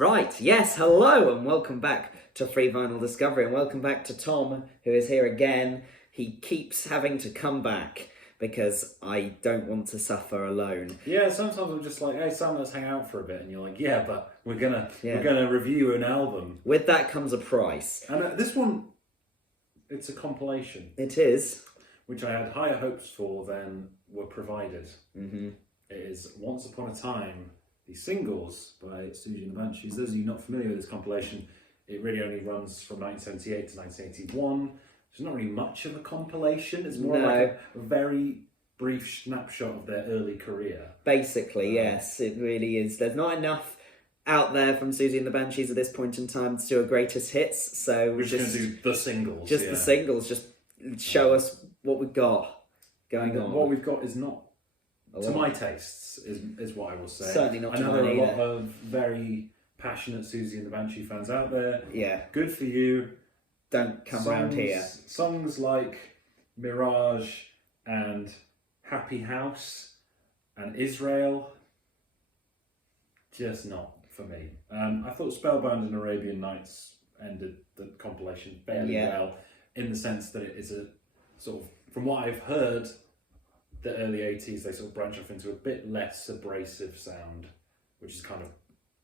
Right, yes, hello and welcome back to Free Vinyl Discovery, and welcome back to Tom, who is here again. He keeps having to come back because I don't want to suffer alone. Yeah, sometimes I'm just like, hey Sam, let's hang out for a bit, and you're like, yeah, but we're gonna review an album. With that comes a price. And this one, it's a compilation. It is. Which I had higher hopes for than were provided. Mm-hmm. It is Once Upon a Time, the singles by Siouxsie and the Banshees. Those of you not familiar with this compilation, it really only runs from 1978 to 1981. There's not really much of a compilation. It's more like a very brief snapshot of their early career. Basically, yes, it really is. There's not enough out there from Siouxsie and the Banshees at this point in time to do a greatest hits, so we're just going to do the singles. Just the singles, just show us what we've got going on. What we've got is not, to my tastes, is what I will say. Certainly not to mine I know there are a either. lot of very passionate Siouxsie and the Banshee fans out there. Yeah. Good for you. Don't come round here. Songs like Mirage and Happy House and Israel, just not for me. I thought Spellbound and Arabian Nights ended the compilation fairly well, in the sense that it is a sort of, from what I've heard, the early 80s, they sort of branch off into a bit less abrasive sound, which is kind of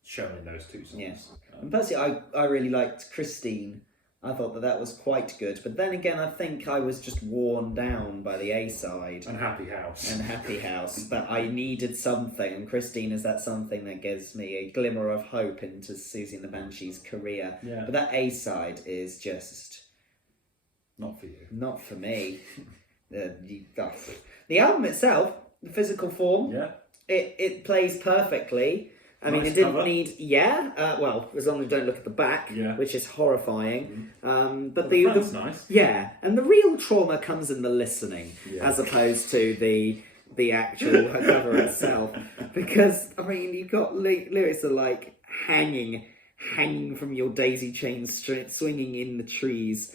shown in those two songs. Yes. And personally, I really liked Christine. I thought that was quite good. But then again, I think I was just worn down by the A-side. And Happy House. And Happy House. That I needed something. And Christine is that something that gives me a glimmer of hope into Siouxsie and the Banshees' career. Yeah. But that A-side is just... not for you. Not for me. The album itself, the physical form, it plays perfectly. I mean, it didn't cover. need, well, as long as you don't look at the back, which is horrifying. But the front's nice. Yeah, and the real trauma comes in the listening, as opposed to the actual cover itself. Because, I mean, you've got lyrics that are like hanging from your daisy chain, swinging in the trees.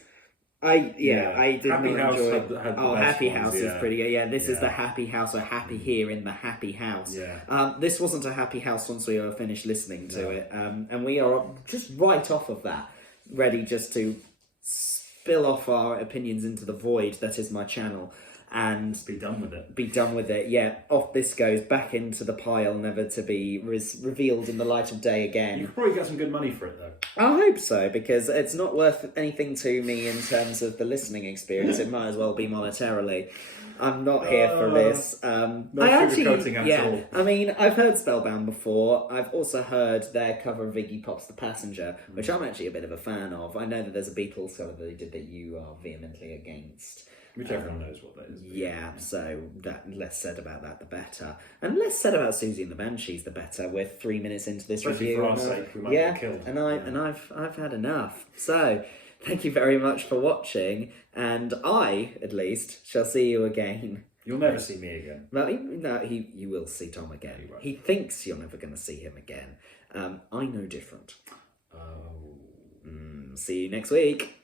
I did not enjoy. Happy House is pretty good. Yeah, this is the Happy House, or Happy Here in the Happy House. Yeah. This wasn't a Happy House once we were finished listening to it, and we are just right off of that, ready just to spill off our opinions into the void that is my channel. And be done with it. Be done with it, yeah. Off this goes, back into the pile, never to be revealed in the light of day again. You could probably get some good money for it, though. I hope so, because it's not worth anything to me in terms of the listening experience. It might as well be monetarily. I'm not here for this. No sugarcoating at all. I mean, I've heard Spellbound before. I've also heard their cover of Iggy Pop's The Passenger, which I'm actually a bit of a fan of. I know that there's a Beatles cover that they did that you are vehemently against. Which everyone knows what that is. Yeah, so that less said about that, the better. And less said about Siouxsie and the Banshees, the better. We're 3 minutes into this Especially review. For our sake, we might get killed. And I've had enough. So, thank you very much for watching, and I, at least, shall see you again. You'll never see me again. Well, you will see Tom again. He thinks you're never going to see him again. I know different. Oh. See you next week.